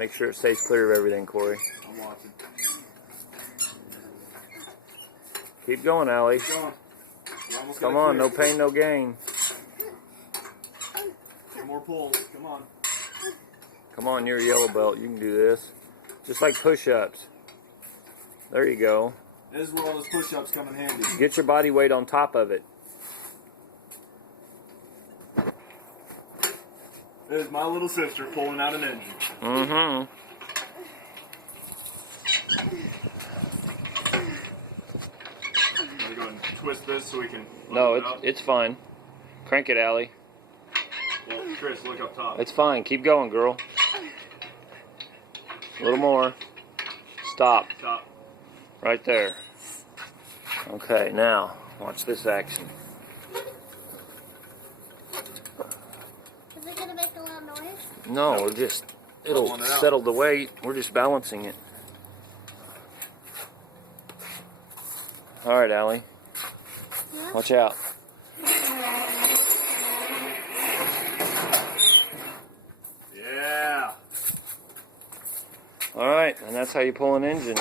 Make sure it stays clear of everything, Corey. I'm watching. Keep going, Allie. Keep going. Come on, no pain, no gain. Some more pulls. Come on. Come on, you're a yellow belt. You can do this. Just like push-ups. There you go. This is where all those push-ups come in handy. Get your body weight on top of it. There's my little sister pulling out an engine. Mm-hmm. We're going to twist this so we can... No, it's fine. Crank it, Allie. Well, Chris, look up top. It's fine. Keep going, girl. A little more. Stop. Stop. Right there. Okay, now, watch this action. Is it going to make a loud noise? No, it'll settle the weight. We're just balancing it. Alright, Allie. Yeah? Watch out. Yeah. Alright, and that's how you pull an engine.